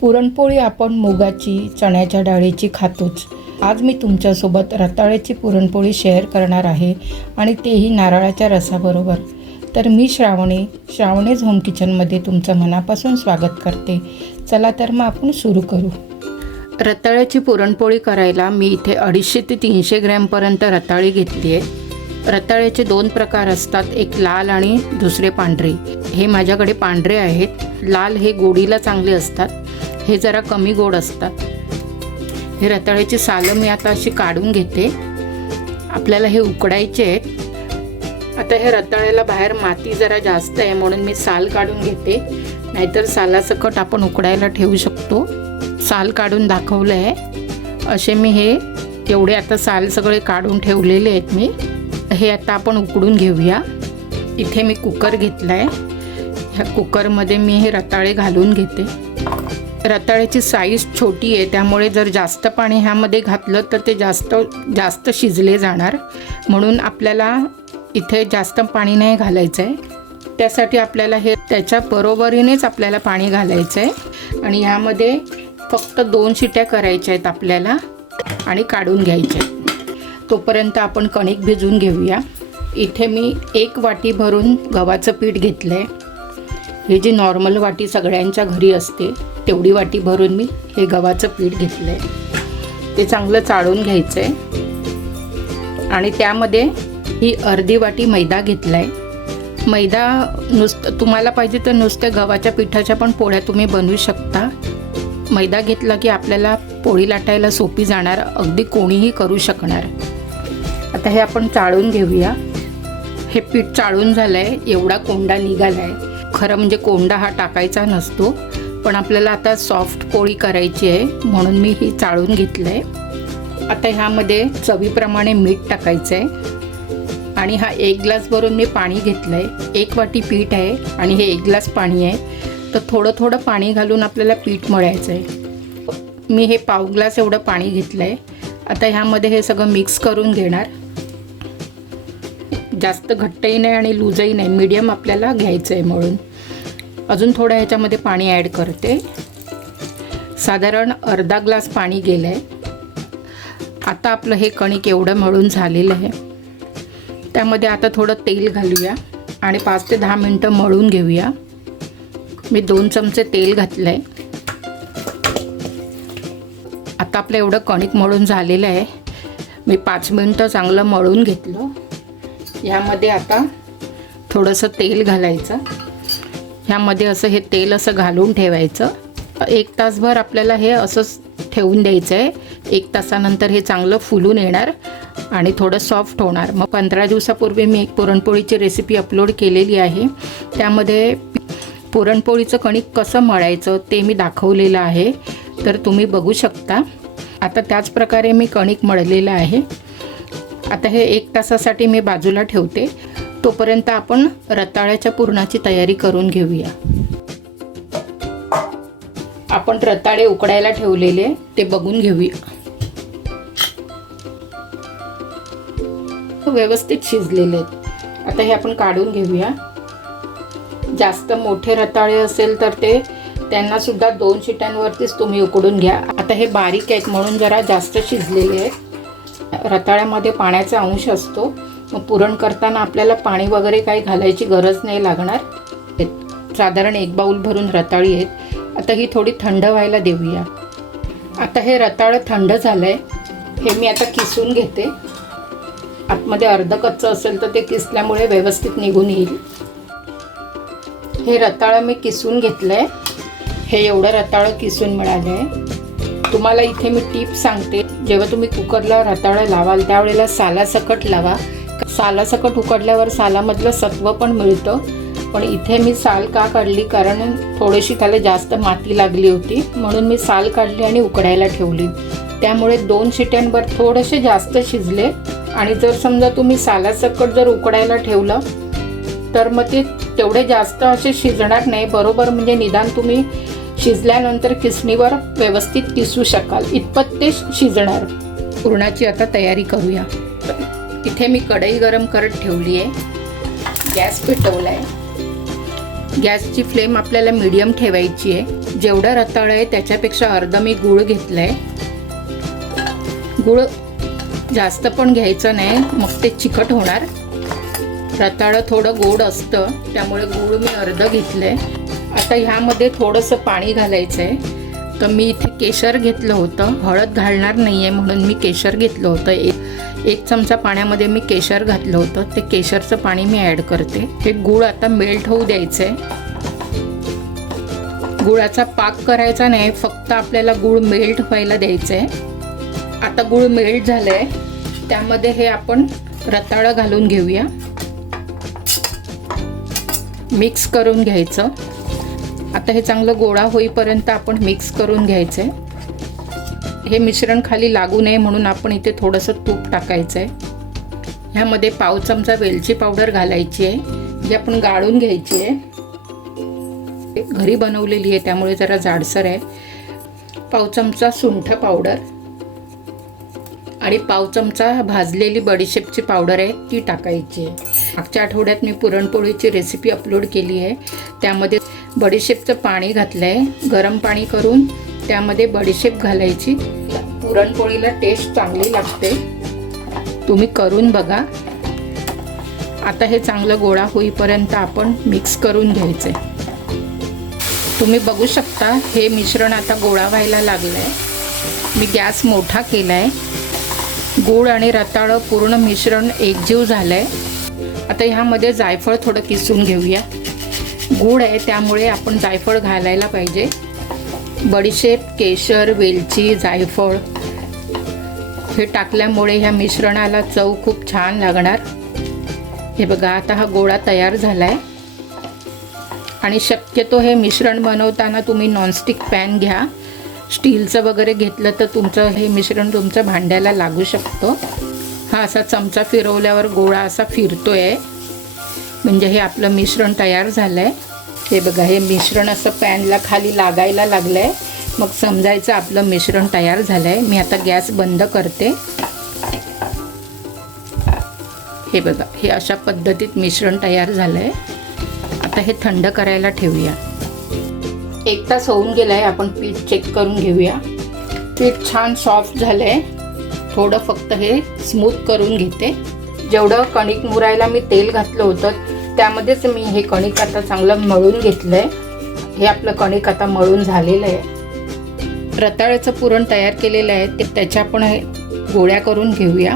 पुरणपोळी आपण मुगाची, चण्याच्या डाळीची खातोच. आज मी तुमच्यासोबत रताळ्याची पुरणपोळी शेअर करणार आहे आणि तेही नारळाच्या रसाबरोबर. तर मी श्रावणीज होम किचनमध्ये तुमचं मनापासून स्वागत करते. चला तर मग आपण सुरू करू. रताळ्याची पुरणपोळी करायला मी इथे 250 ते 300 ग्रॅमपर्यंत रताळी घेतली आहे. रताळ्याचे 2 प्रकार असतात, एक लाल आणि दुसरे पांढरे. हे माझ्याकडे पांढरे आहेत. लाल हे गोडीला चांगले असतात, हे जरा कमी गोड असतात. हे रताळ्याची सालं मी आता अशी काढून घेते. आपल्याला हे उकडायचे आहेत. आता हे रताळ्याला बाहेर माती जरा जास्त आहे म्हणून मी साल काढून घेते, नाहीतर सालासकट आपण उकडायला ठेवू शकतो. साल काढून दाखवलं आहे. असे मी हे एवढे आता साल सगळे काढून ठेवलेले आहेत मी. हे आता आपण उकडून घेऊया. इथे मी कुकर घेतला आहे. ह्या कुकरमध्ये मी हे रताळे घालून घेते. रताळ्याची साईज छोटी आहे, त्यामुळे जर जास्त पाणी ह्यामध्ये घातलं तर ते जास्त शिजले जाणार. म्हणून आपल्याला इथे जास्त पाणी नाही घालायचं आहे. त्यासाठी आपल्याला हे त्याच्या बरोबरीनेच आपल्याला पाणी घालायचं आहे. आणि ह्यामध्ये फक्त 2 शिट्या करायच्या आहेत आपल्याला आणि काढून घ्यायच्या आहेत. तोपर्यंत आपण कणिक भिजवून घेऊया. इथे मी 1 वाटी भरून गव्हाचं पीठ घेतलं आहे. हे जी नॉर्मल वाटी सगळ्यांच्या घरी असते तेवढी वाटी भरून मी हे गव्हाचं पीठ घेतलं आहे. ते चांगलं चाळून घ्यायचं आहे. आणि त्यामध्ये ही अर्धी वाटी मैदा घेतला आहे. मैदा तुम्हाला पाहिजे तर नुसत्या गव्हाच्या पिठाच्या पण पोळ्या तुम्ही बनवू शकता. मैदा घेतला की आपल्याला पोळी लाटायला सोपी जाणार, अगदी कोणीही करू शकणार. आता हे आपण चाळून घेऊया. हे पीठ चाळून झालं आहे. एवढा कोंडा निघाला आहे. खरं म्हणजे कोंडा हा टाकायचा नसतो, पण आपल्याला आता सॉफ्ट पोळी करायची आहे म्हणून मी ही चाळून घेतलं आहे. आता ह्यामध्ये चवीप्रमाणे मीठ टाकायचं आहे. आणि हा 1 ग्लास भरून मी पाणी घेतलं आहे. 1 वाटी पीठ आहे आणि हे 1 ग्लास पाणी आहे. तर थोडं थोडं पाणी घालून आपल्याला पीठ मळायचं आहे. मी हे पाव ग्लास एवढं पाणी घेतलं आहे. आता ह्यामध्ये हे सगळं मिक्स करून घेणार. जास्त घट्टही नाही आणि लूजही नाही, मीडियम आपल्याला घ्यायचं आहे मळून. अजून थोडं ह्याच्यामध्ये पाणी ॲड करते. साधारण अर्धा ग्लास पाणी गेलं आहे. आता आपलं हे कणिक एवढं मळून झालेलं आहे. त्यामध्ये आता थोडं तेल घालूया आणि 5 ते 10 मिनटं मळून घेऊया. मी 2 चमचे तेल घातलं आहे. आता आपलं एवढं कणिक मळून झालेलं आहे. मी 5 मिनटं चांगलं मळून घेतलं. ह्यामध्ये आता थोडंसं तेल घालायचं. ह्यामध्ये असं हे तेल असं घालून ठेवायचं. 1 तासभर आपल्याला हे असंच ठेवून द्यायचं आहे. 1 तासानंतर हे चांगलं फुलून येणार आणि थोडं सॉफ्ट होणार. मग 15 दिवसापूर्वी मी एक पुरणपोळीची रेसिपी अपलोड केलेली आहे. त्यामध्ये पुरणपोळीचं कणिक कसं मळायचं ते मी दाखवलेलं आहे, तर तुम्ही बघू शकता. आता त्याच प्रकारे मी कणिक मळलेलं आहे. आता हे 1 तासासाठी मी बाजूला ठेवते. तोपर्यंत आपण रताळ्याच्या पुरणाची तयारी करून घेऊया. आपण रताळे उकडायला ठेवलेले ते बघून घेऊया. व्यवस्थित शिजलेले आहेत. आता हे आपण काढून घेऊया. जास्त मोठे रताळे असेल तर त्यांना सुद्धा 2 शिट्यांवरतीच तुम्ही उकडून घ्या. आता हे बारीक आहेत म्हणून जरा जास्त शिजलेले आहेत. रताळ्यामध्ये पाण्याचा अंश असतो, मग पुरण करताना आपल्याला पाणी वगैरे काही घालायची गरज नाही लागणार. साधारण 1 बाऊल भरून रताळी आहेत. आता ही थोडी थंड व्हायला देऊया. आता हे रताळं थंड झालं आहे. हे मी आता किसून घेते. आतमध्ये अर्ध कच्चं असेल तर ते किसल्यामुळे व्यवस्थित निघून येईल. हे रताळं मी किसून घेतलं आहे. हे एवढं रताळं किसून मिळालं आहे. तुम्हाला इथे मी टिप सांगते, जेव्हा तुम्ही कुकरला रताळं लावाल त्यावेळेला सालासकट लावा. सालासकट उकडल्यावर सालामधलं सत्व पण मिळतं. पण इथे मी साल का काढली, कारण थोडीशी त्याला जास्त माती लागली होती म्हणून मी साल काढली आणि उकडायला ठेवली. त्यामुळे 2 शिट्यांवर थोडेसे जास्त शिजले. आणि जर समजा तुम्ही सालासकट जर उकडायला ठेवलं तर मग ते तेवढे जास्त असे शिजणार नाही बरोबर. म्हणजे निदान तुम्ही शिजल्यानंतर किसणीवर व्यवस्थित किसू शकाल इतपत ते शिजणार. पुरणाची आता तयारी करूया. इथे मी कढई गरम करत ठेवली आहे. गॅस पेटवला आहे. गॅसची फ्लेम आपल्याला मीडियम ठेवायची आहे. जेवढं रताळं आहे त्याच्यापेक्षा अर्ध मी गूळ घेतलंय. गूळ जास्त पण घ्यायचं नाही, मग ते चिकट होणार. रताळं थोडं गोड असतं त्यामुळे गूळ मी अर्ध घेतलंय. आता ह्यामध्ये थोडंसं पाणी घालायचं आहे. तर मी इथे केशर घेतलं होतं, हळद घालणार नाही आहे म्हणून मी केशर घेतलं होतं. एक चमचा पाण्यामध्ये मी केशर घातलं होतं. ते केशरचं पाणी मी ॲड करते. हे गूळ आता मेल्ट होऊ द्यायचं आहे. गुळाचा पाक करायचा नाही, फक्त आपल्याला गूळ मेल्ट व्हायला द्यायचं आहे. आता गूळ मेल्ट झालं आहे, त्यामध्ये हे आपण रताळं घालून घेऊया. मिक्स करून घ्यायचं. आता हे चांगलं गोळा होईपर्यंत आपण मिक्स करून घ्यायचं आहे. हे मिश्रण खाली लागू नये म्हणून आपण इथे थोडंसं तूप टाकायचं आहे. ह्यामध्ये पाव चमचा वेलची पावडर घालायची आहे, जी आपण गाळून घ्यायची आहे. घरी बनवलेली आहे त्यामुळे जरा जाडसर आहे. पाव चमचा सुंठ पावडर आणि पाव चमचा भाजलेली बडीशेपची पावडर आहे, ती टाकायची आहे. मागच्या आठवड्यात मी पुरणपोळीची रेसिपी अपलोड केली आहे. त्यामध्ये बडीशेपचं पाणी घातलं आहे. गरम पाणी करून त्यामध्ये बडीशेप घालायची. पुरणपोळीला टेस्ट चांगली लागते, तुम्ही करून बघा. आता हे चांगलं गोळा होईपर्यंत आपण मिक्स करून घ्यायचं आहे. तुम्ही बघू शकता हे मिश्रण आता गोळा व्हायला लागलं आहे. मी गॅस मोठा केला आहे. गूळ आणि रताळं पूर्ण मिश्रण एकजीव झालं आहे. आता ह्यामध्ये जायफळ थोडं किसून घेऊया. गूळ आहे त्यामुळे आपण जायफळ घालायला पाहिजे. बडीशेप, केशर, वेलची, जायफळ हे टाकल्यामुळे ह्या मिश्रणाला चव खूप छान लागणार. हे बघा, आता हा गोळा तयार झाला आहे. आणि शक्यतो हे मिश्रण बनवताना तुम्ही नॉनस्टिक पॅन घ्या. स्टीलचं वगैरे घेतलं तर तुमचं हे मिश्रण तुमच्या भांड्याला लागू शकतं. हा असा चमचा फिरवल्यावर गोळा असा फिरतोय, म्हणजे हे आपलं मिश्रण तयार झालं आहे. हे बघा, हे मिश्रण असं पॅनला खाली लागायला लागलं आहे, मग समजायचं आपलं मिश्रण तयार झालं आहे. मी आता गॅस बंद करते. हे बघा, हे अशा पद्धतीत मिश्रण तयार झालं आहे. आता हे थंड करायला ठेवूया. 1 तास होऊन गेला आहे. आपण पीठ चेक करून घेऊया. पीठ छान सॉफ्ट झालं आहे. थोडं फक्त हे स्मूथ करून घेते. जेवढं कणिक मुरायला मी तेल घातलं होतं त्यामध्येच मी हे कणिक आता चांगलं मळून घेतलं आहे. हे आपलं कणिक आता मळून झालेलं आहे. रताळ्याचं पुरण तयार केलेलं आहे ते त्याच्या आपण गोळ्या करून घेऊया.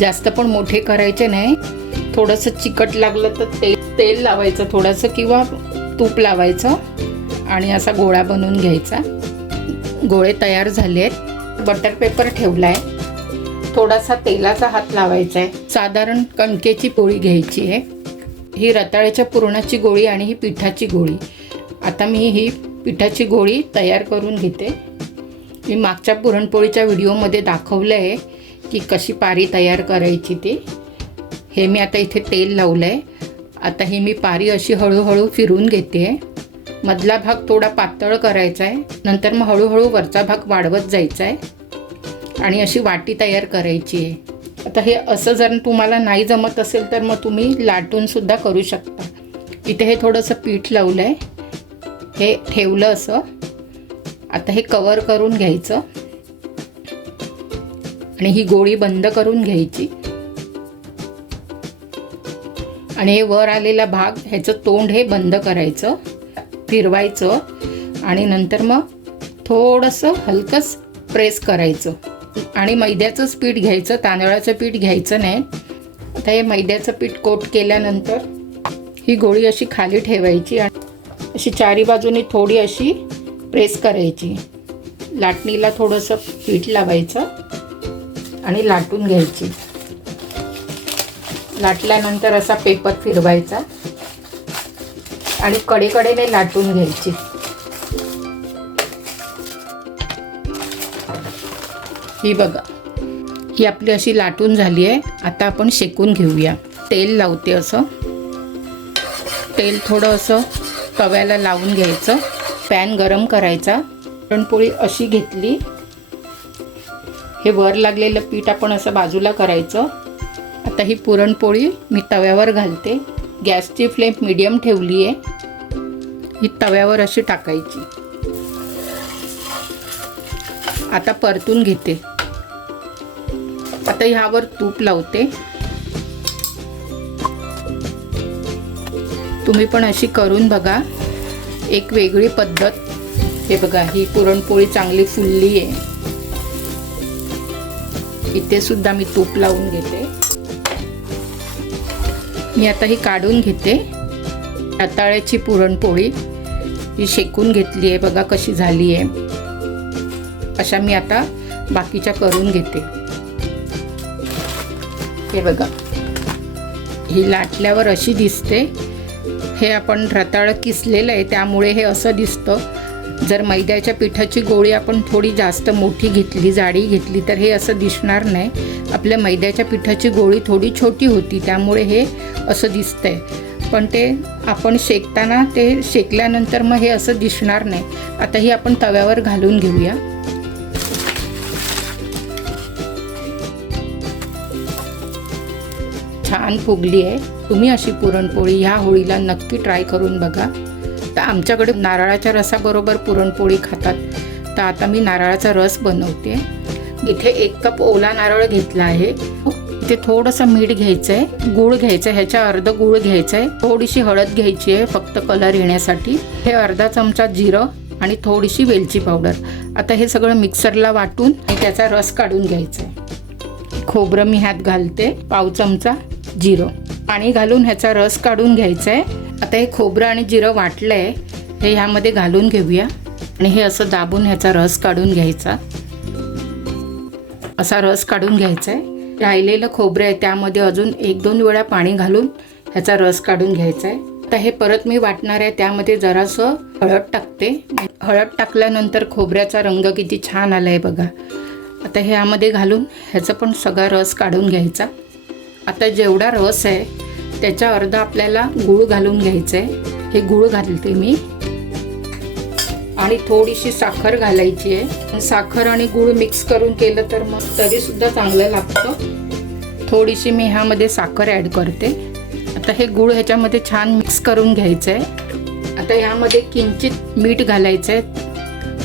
जास्त पण मोठे करायचे नाही. थोडंसं चिकट लागलं तर तेल लावायचं थोडंसं किंवा तूप लावायचं आणि असा गोळा बनवून घ्यायचा. गोळे तयार झाले आहेत. बटर पेपर ठेवला आहे. थोडासा तेलाचा हात लावायचा आहे. साधारण कणकेची पोळी घ्यायची आहे. ही रताळ्याच्या पुरणाची गोळी आणि ही पिठाची गोळी. आता मी ही पिठाची गोळी तयार करून घेते. मी मागच्या पुरणपोळीच्या व्हिडिओमध्ये दाखवलं आहे की कशी पारी तयार करायची ती. हे मी आता इथे तेल लावलं आहे. आता ही मी पारी अशी हळूहळू फिरवून घेते. मधला भाग थोडा पातळ करायचा आहे, नंतर मग हळूहळू वरचा भाग वाढवत जायचा आहे आणि अशी वाटी तयार करायची आहे. आता हे असं जर तुम्हाला नाही जमत असेल तर मग तुम्ही लाटून सुद्धा करू शकता. इथे हे थोडंसं पीठ लावलं आहे, हे ठेवलं असं. आता हे कवर करून घ्यायचं आणि ही गोळी बंद करून घ्यायची आणि हे वर आलेला भाग, ह्याचं तोंड हे बंद करायचं, फिरवायचं आणि नंतर मग थोडंसं हलकंच प्रेस करायचं. आणि मैद्याचंच पीठ घ्यायचं, तांदळाचं पीठ घ्यायचं नाही. आता हे मैद्याचं पीठ कोट केल्यानंतर ही गोळी अशी खाली ठेवायची आणि अशी चारी बाजूनी थोडी अशी प्रेस करायची. लाटणीला थोडंसं पीठ लावायचं आणि लाटून घ्यायची. लाटल्यानंतर असा पेपर फिरवायचा आणि कडेकडेने लाटून घ्यायची. ही बघा, ही आपली अशी लाटून झाली आहे. आता आपण शेकून घेऊया. तेल लावते. असं तेल थोडं असं तव्याला लावून घ्यायचं. पॅन गरम करायचा. पुरणपोळी अशी घेतली. हे वर लागलेलं पीठ आपण असं बाजूला करायचं. आता ही पुरणपोळी मी तव्यावर घालते. गॅसची फ्लेम मीडियम ठेवली आहे. ही तव्यावर अशी टाकायची. आता परतून घेते. आता ह्यावर तूप लावते. तुम्ही पण अशी करून बघा, एक वेगळी पद्धत. हे बघा, ही पुरणपोळी चांगली फुलली आहे. इथे सुद्धा मी तूप लावून घेते. मी आता ही काढून घेते. रताळ्याची पुरणपोळी ही शेकून घेतली आहे, बघा कशी झाली आहे. अशा मी आता बाकीच्या करून घेते. हे बघा, ही लाटल्यावर अशी दिसते. हे आपण रताळं किसलेलं आहे त्यामुळे हे असं दिसतं. जर मैद्याच्या पिठाची गोळी आपण थोडी जास्त मोठी घेतली, जाडी घेतली, तर हे असं दिसणार नाही. आपल्या मैद्याच्या पिठाची गोळी थोडी छोटी होती त्यामुळे हे असं दिसतंय. पण ते आपण शेकताना, ते शेकल्यानंतर मग हे असं दिसणार नाही. आता ही आपण तव्यावर घालून घेऊया. छान फुगली आहे. तुम्ही अशी पुरणपोळी ह्या होळीला नक्की ट्राय करून बघा. तर आमच्याकडे नारळाच्या रसाबरोबर पुरणपोळी खातात. तर आता मी नारळाचा रस बनवते. इथे 1 कप ओला नारळ घेतला आहे. इथे थोडंसं मीठ घ्यायचं आहे, गूळ घ्यायचं आहे, ह्याच्या अर्ध गूळ घ्यायचं आहे, थोडीशी हळद घ्यायची आहे फक्त कलर येण्यासाठी, हे अर्धा चमचा जिरं आणि थोडीशी वेलची पावडर. आता हे सगळं मिक्सरला वाटून त्याचा रस काढून घ्यायचा आहे. खोबरं मी ह्यात घालते, पाव चमचा जिरं, पाणी घालून ह्याचा रस काढून घ्यायचा आहे. आता हे खोबरं आणि जिरं वाटलं आहे, हे ह्यामध्ये घालून घेऊया आणि हे असं दाबून ह्याचा रस काढून घ्यायचा. असा रस काढून घ्यायचा आहे. राहिलेलं खोबरं आहे त्यामध्ये अजून 1-2 वेळा पाणी घालून ह्याचा रस काढून घ्यायचा आहे. आता हे परत मी वाटणार आहे, त्यामध्ये जरासं हळद टाकते. हळद टाकल्यानंतर खोबऱ्याचा रंग किती छान आला आहे बघा. आता हे यामध्ये घालून ह्याचा पण सगळा रस काढून घ्यायचा. आता जेवढा रस आहे त्याच्या अर्धा आपल्याला गूळ घालून घ्यायचं आहे. हे गूळ घालते मी आणि थोडीशी साखर घालायची आहे. साखर आणि गूळ मिक्स करून केलं तर मग तरीसुद्धा चांगलं लागतं. थोडीशी मी ह्यामध्ये साखर ॲड करते. आता हे गूळ ह्याच्यामध्ये छान मिक्स करून घ्यायचं आहे. आता ह्यामध्ये किंचित मीठ घालायचं आहे,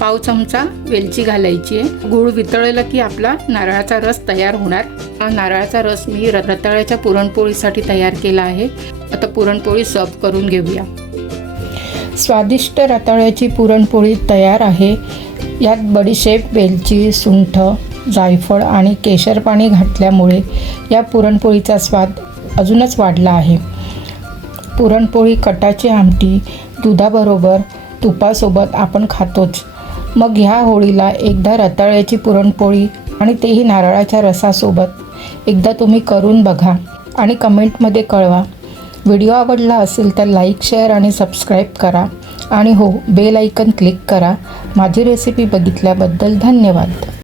पाव चमचा वेलची घालायची आहे. गूळ वितळलं की आपला नारळाचा रस तयार होणार. हा नारळाचा रस मी रताळ्याच्या पुरणपोळीसाठी तयार केला आहे. आता पुरणपोळी सर्व करून घेऊया. स्वादिष्ट रताळ्याची पुरणपोळी तयार आहे. यात बडीशेप, वेलची, सुंठ, जायफळ आणि केशर पाणी घातल्यामुळे या पुरणपोळीचा स्वाद अजूनच वाढला आहे. पुरणपोळी, कटाची आमटी, दुधाबरोबर, तुपासोबत आपण खातोच. मग ह्या होळीला एकदा रताळ्याची पुरणपोळी आणि तेही नारळाच्या रसासोबत एकदा तुम्ही करून बघा आणि कमेंटमध्ये कळवा. व्हिडिओ आवडला असेल तर लाईक, शेअर आणि सबस्क्राईब करा. आणि हो, बेल आयकन क्लिक करा. माझी रेसिपी बघितल्याबद्दल धन्यवाद.